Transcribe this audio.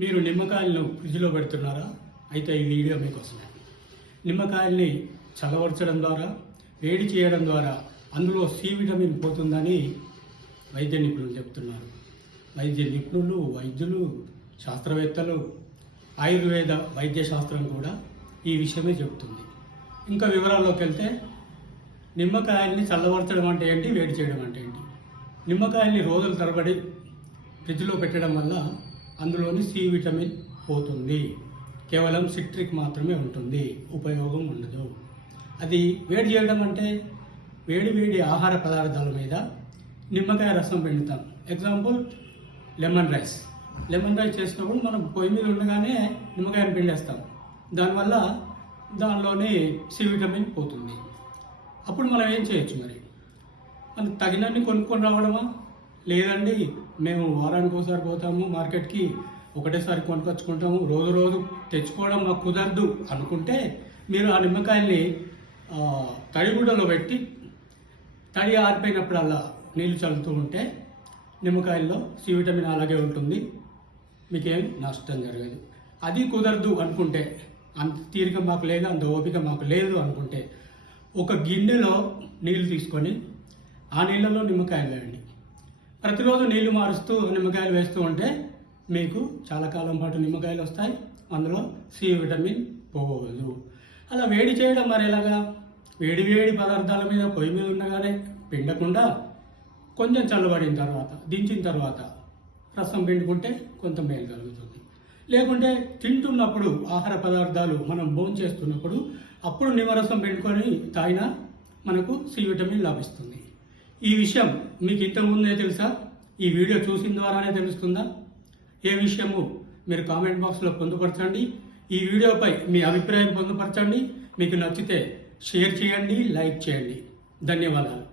మీరు నిమ్మకాయలను ఫ్రిడ్జ్లో పెడుతున్నారా? అయితే ఈ వీడియో మీకోసమే. నిమ్మకాయల్ని చల్లబరచడం ద్వారా, వేడి చేయడం ద్వారా అందులో సి విటమిన్ పోతుందని వైద్య నిపుణులు చెప్తున్నారు. వైద్య నిపుణులు, వైద్యులు, శాస్త్రవేత్తలు, ఆయుర్వేద వైద్య శాస్త్రం కూడా ఈ విషయమే చెబుతుంది. ఇంకా వివరాల్లోకి వెళ్తే, నిమ్మకాయల్ని చల్లబరచడం అంటే ఏంటి, వేడి చేయడం అంటే ఏంటి? నిమ్మకాయల్ని రోజుల తరబడి ఫ్రిడ్జ్లో పెట్టడం వల్ల అందులోని సి విటమిన్ పోతుంది. కేవలం సిట్రిక్ మాత్రమే ఉంటుంది, ఉపయోగం ఉండదు. అది వేడి చేయడం అంటే వేడి వేడి ఆహార పదార్థాల మీద నిమ్మకాయ రసం పిండుతాం. Example lemon rice. Lemon rice చేసినప్పుడు మనం పొయ్యి మీద ఉండగానే నిమ్మకాయను పిండేస్తాం. దానివల్ల దానిలోని సి విటమిన్ పోతుంది. అప్పుడు మనం ఏం చేయొచ్చు? మరి మనకు తగినన్ని కొనుక్కొని రావడమా? లేదండి, మేము వారానికి ఒకసారి పోతాము మార్కెట్కి, ఒకటేసారి కొనుక్కొచ్చుకుంటాము, రోజు రోజు తెచ్చుకోవడం మాకు కుదరదు అనుకుంటే, మీరు ఆ నిమ్మకాయల్ని తడిగుడ్డలో పెట్టి తడి ఆరిపోయినప్పుడల్లా నీళ్లు చల్లుతూ ఉంటే నిమ్మకాయల్లో సి విటమిన్ అలాగే ఉంటుంది, మీకేం నష్టం జరగదు. అది కుదరదు అనుకుంటే, అంత తీరిక మాకు లేదు, అంత ఓపిక మాకు లేదు అనుకుంటే, ఒక గిన్నెలో నీళ్లు తీసుకొని ఆ నీళ్ళలో నిమ్మకాయలు వేయండి. ప్రతిరోజు నీళ్లు మారుస్తూ నిమ్మకాయలు వేస్తూ ఉంటే మీకు చాలా కాలం పాటు నిమ్మకాయలు వస్తాయి, అందులో సి విటమిన్ పోవదు. అలా వేడి చేయడం మరి ఎలాగా? వేడి వేడి పదార్థాల మీద పొయ్యి మీద ఉండగానే పిండకుండా కొంచెం చల్లబడిన తర్వాత, దించిన తర్వాత రసం పిండుకుంటే కొంత మేలు కలుగుతుంది. లేకుంటే తింటున్నప్పుడు ఆహార పదార్థాలు మనం భోంచేస్తున్నప్పుడు అప్పుడు నిమ్మరసం పిండుకొని తాగినా మనకు సి విటమిన్ లభిస్తుంది. ఈ విషయం మీకు ఇంతకుముందే తెలుసా? ఈ వీడియో చూసిన ద్వారానే తెలుస్తుందా? ఏ విషయము మీరు కామెంట్ బాక్స్లో పొందుపరచండి. ఈ వీడియోపై మీ అభిప్రాయం పొందుపరచండి. మీకు నచ్చితే షేర్ చేయండి, లైక్ చేయండి. ధన్యవాదాలు.